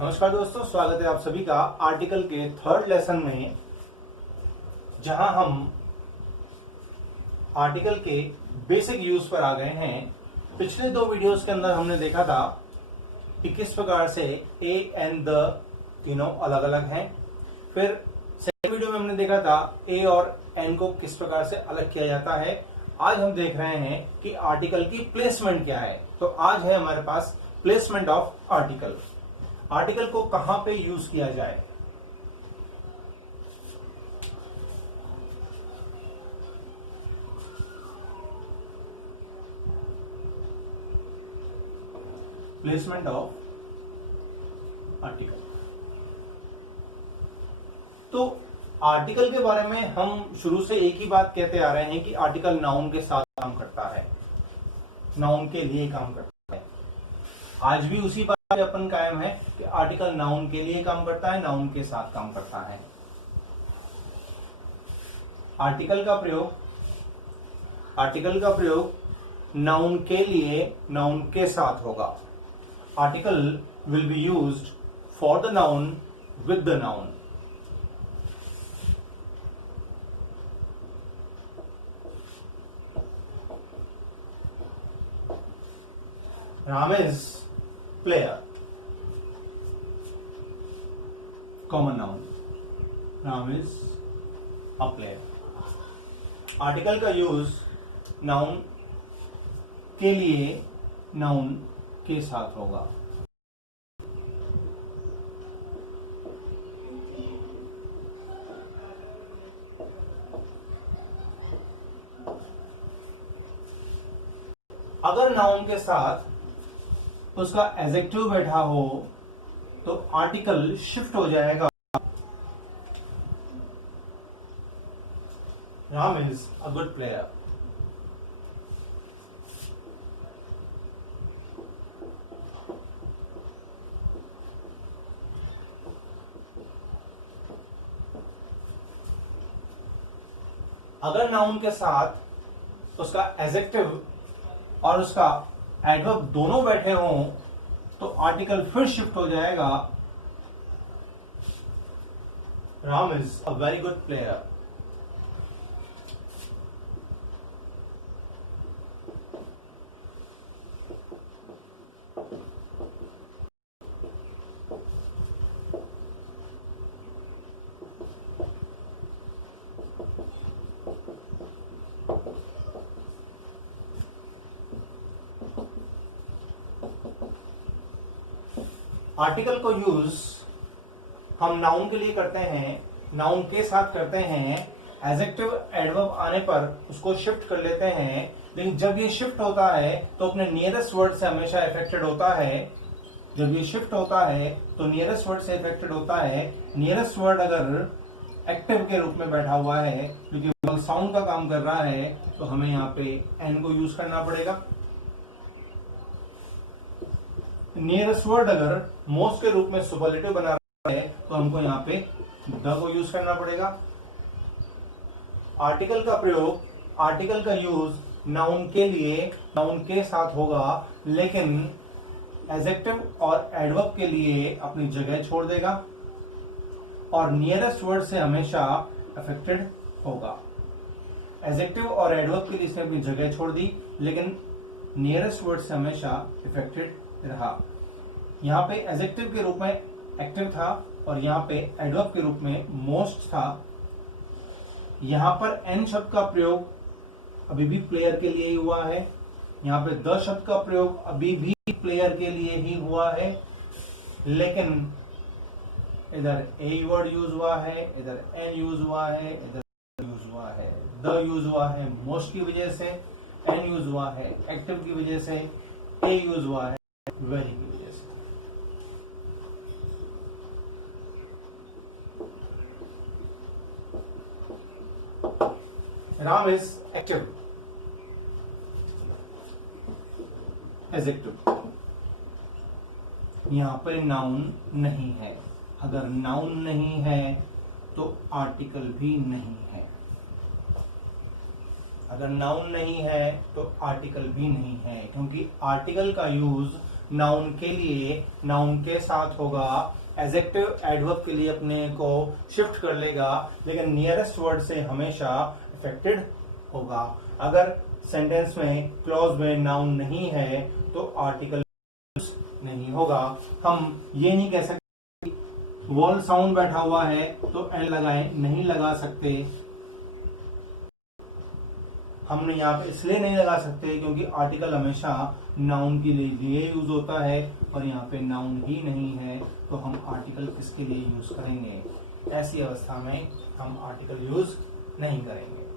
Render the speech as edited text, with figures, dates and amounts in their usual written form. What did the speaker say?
नमस्कार दोस्तों, स्वागत है आप सभी का आर्टिकल के थर्ड लेसन में, जहां हम आर्टिकल के बेसिक यूज पर आ गए हैं। पिछले दो वीडियोस के अंदर हमने देखा था कि किस प्रकार से ए एंड द तीनों अलग अलग हैं। फिर सेकंड वीडियो में हमने देखा था ए और एन को किस प्रकार से अलग किया जाता है। आज हम देख रहे हैं कि आर्टिकल की प्लेसमेंट क्या है। तो आज है हमारे पास प्लेसमेंट ऑफ आर्टिकल। आर्टिकल को कहां पे यूज किया जाए। Placement of article. तो आर्टिकल के बारे में हम शुरू से एक ही बात कहते आ रहे हैं कि आर्टिकल नाउन के साथ काम करता है, नाउन के लिए काम करता है। आज भी उसी बात पे अपन कायम है कि आर्टिकल नाउन के लिए काम करता है, नाउन के साथ काम करता है। आर्टिकल का प्रयोग नाउन के लिए, नाउन के साथ होगा। Article will be used for the noun with the noun. Ram is player. Common noun. Ram is a player. Article का यूज नाउन के लिए, नाउन के साथ होगा। अगर नाउन के साथ उसका एडजेक्टिव बैठा हो तो आर्टिकल शिफ्ट हो जाएगा। Ram is a good player. अगर नाउन के साथ उसका एडजेक्टिव और उसका एडवर्ब दोनों बैठे हों तो आर्टिकल फिर शिफ्ट हो जाएगा। Ram is a very good player. Article को यूज हम नाउन के लिए करते हैं, नाउन के साथ करते हैं। एडजेक्टिव एडवर्ब आने पर उसको शिफ्ट कर लेते हैं, लेकिन जब ये शिफ्ट होता है तो अपने नियरेस्ट वर्ड से हमेशा इफेक्टेड होता है। जब ये शिफ्ट होता है तो नियरेस्ट वर्ड से इफेक्टेड होता है। नियरेस्ट वर्ड अगर एक्टिव के रूप में बैठा हुआ है, जो कि साउंड का काम कर रहा है, तो हमें यहाँ पे एन को यूज करना पड़ेगा। नियरेस्ट वर्ड अगर मोस्ट के रूप में सुपरलेटिव बना रहा है तो हमको यहाँ पे द को यूज करना पड़ेगा। आर्टिकल का प्रयोग, आर्टिकल का यूज नाउन के लिए, नाउन के साथ होगा, लेकिन एडजेक्टिव और एडवर्ब के लिए अपनी जगह छोड़ देगा और नियरेस्ट वर्ड से हमेशा अफेक्टेड होगा। एडजेक्टिव और एडवर्ब के लिए इसने अपनी जगह छोड़ दी, लेकिन नियरेस्ट वर्ड से हमेशा इफेक्टेड रहा। यहाँ पे एडजेक्टिव के रूप में एक्टिव था और यहाँ पे एडवर्ब के रूप में मोस्ट था। यहाँ पर एन शब्द का प्रयोग अभी भी प्लेयर के लिए ही हुआ है। यहाँ पे द शब्द का प्रयोग अभी भी प्लेयर के लिए ही हुआ है, लेकिन इधर ए वर्ड यूज हुआ है, इधर एन यूज हुआ है, इधर यूज हुआ है, द यूज हुआ है मोस्ट की वजह से, एन यूज हुआ है एक्टिव की वजह से, ए यूज हुआ है वेरी की वजह से। Ram is active, adjective. यहां पर नाउन नहीं है। अगर नाउन नहीं है तो आर्टिकल भी नहीं है। अगर नाउन नहीं है तो आर्टिकल भी नहीं है, क्योंकि आर्टिकल का यूज नाउन के लिए नाउन के साथ होगा, एडजेक्टिव एडवर्ब के लिए अपने को शिफ्ट कर लेगा, लेकिन नियरेस्ट वर्ड से हमेशा अफेक्टेड होगा। अगर सेंटेंस में क्लॉज में नाउन नहीं है तो आर्टिकल नहीं होगा। हम ये नहीं कह सकते वॉल साउंड बैठा हुआ है तो एन लगाएं, नहीं लगा सकते। हमने यहाँ पे इसलिए नहीं लगा सकते क्योंकि आर्टिकल हमेशा नाउन के लिए यूज होता है और यहाँ पे नाउन ही नहीं है, तो हम आर्टिकल किसके लिए यूज करेंगे? ऐसी अवस्था में हम आर्टिकल यूज नहीं करेंगे।